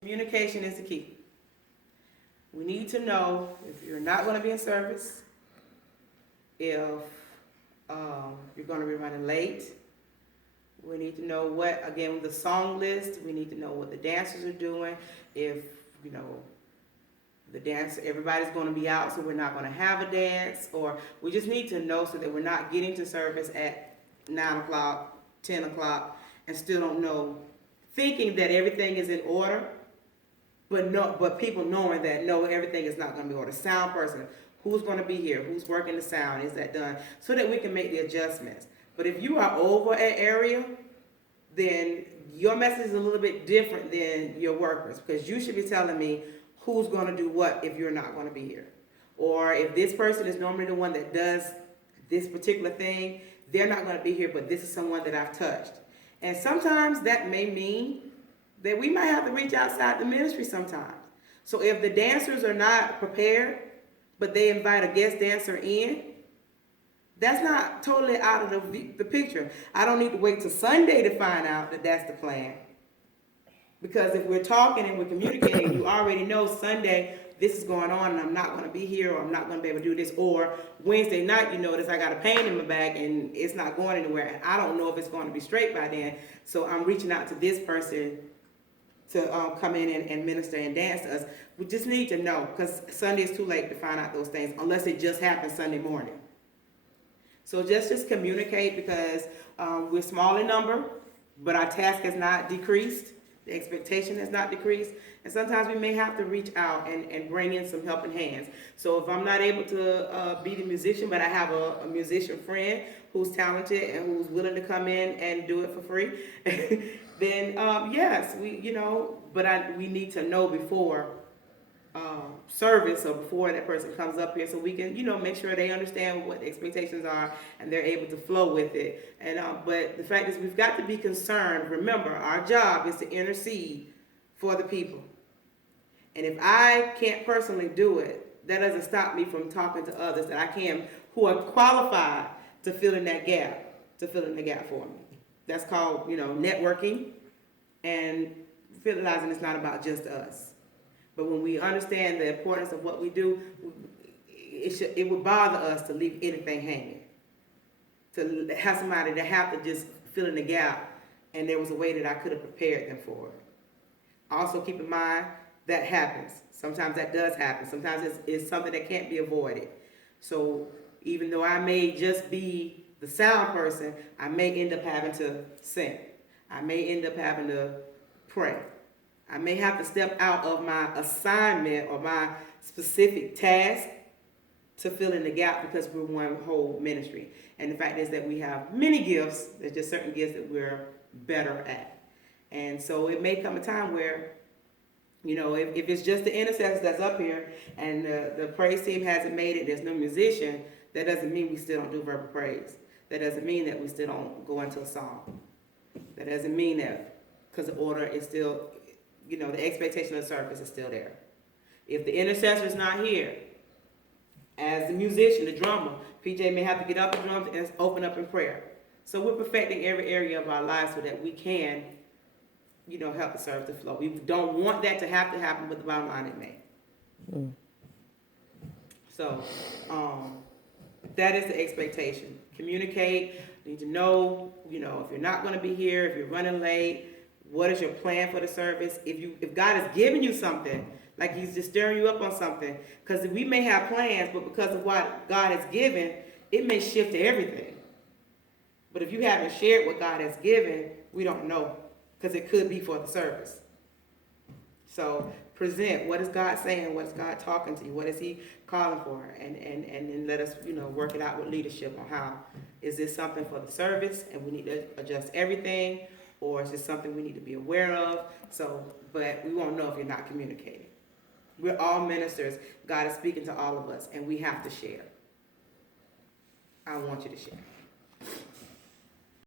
Communication is the key. We need to know if you're not going to be in service, if you're going to be running late. We need to know what, again, the song list. We need to know what the dancers are doing. If, you know, the dance, everybody's going to be out, so we're not going to have a dance. Or we just need to know so that we're not getting to service at 9 o'clock, 10 o'clock, and still don't know, thinking that everything is in order. But people knowing that no, everything is not going to be ordered. Sound person, who's going to be here? Who's working the sound? Is that done? So that we can make the adjustments. But if you are over an area, then your message is a little bit different than your workers, because you should be telling me who's going to do what if you're not going to be here. Or if this person is normally the one that does this particular thing, they're not going to be here, but this is someone that I've touched. And sometimes that may mean that we might have to reach outside the ministry sometimes. So if the dancers are not prepared, but they invite a guest dancer in, that's not totally out of the picture. I don't need to wait till Sunday to find out that that's the plan. Because if we're talking and we're communicating, you already know Sunday, this is going on and I'm not going to be here, or I'm not going to be able to do this. Or Wednesday night, you notice I got a pain in my back and it's not going anywhere. And I don't know if it's going to be straight by then. So I'm reaching out to this person to come in and minister and dance to us. We just need to know, because Sunday is too late to find out those things unless it just happens Sunday morning. So just communicate, because we're small in number, but our task has not decreased. The expectation has not decreased. And sometimes we may have to reach out and bring in some helping hands. So if I'm not able to be the musician, but I have a musician friend who's talented and who's willing to come in and do it for free, then yes, we need to know before service, or before that person comes up here, so we can, make sure they understand what the expectations are and they're able to flow with it. And but the fact is, we've got to be concerned. Remember, our job is to intercede for the people. And if I can't personally do it, that doesn't stop me from talking to others that I can, who are qualified to fill in that gap, for me. That's called, networking, and realizing it's not about just us. But when we understand the importance of what we do, it would bother us to leave anything hanging. To have somebody to have to just fill in the gap, and there was a way that I could have prepared them for it. Also keep in mind, that happens. Sometimes that does happen. Sometimes it's something that can't be avoided. So even though I may just be the sound person, I may end up having to sing. I may end up having to pray. I may have to step out of my assignment or my specific task to fill in the gap, because we're one whole ministry. And the fact is that we have many gifts. There's just certain gifts that we're better at. And so it may come a time where, if it's just the intercessors that's up here and the praise team hasn't made it, there's no musician, that doesn't mean we still don't do verbal praise. That doesn't mean that we still don't go into a song. That doesn't mean that, because the order is still, the expectation of the service is still there. If the intercessor is not here, as the musician, the drummer, PJ may have to get up the drums and open up in prayer. So we're perfecting every area of our lives so that we can, help the service to flow. We don't want that to happen, but the bottom line, it may. So that is the expectation. Communicate. You need to know, if you're not going to be here, if you're running late, what is your plan for the service? If God has given you something, like He's just stirring you up on something, because we may have plans, but because of what God has given, it may shift to everything. But if you haven't shared what God has given, we don't know, because it could be for the service. So present, what is God saying? What is God talking to you? What is He calling for? And then let us, work it out with leadership on how. Is this something for the service and we need to adjust everything? Or is this something we need to be aware of? But we won't know if you're not communicating. We're all ministers. God is speaking to all of us, and we have to share. I want you to share.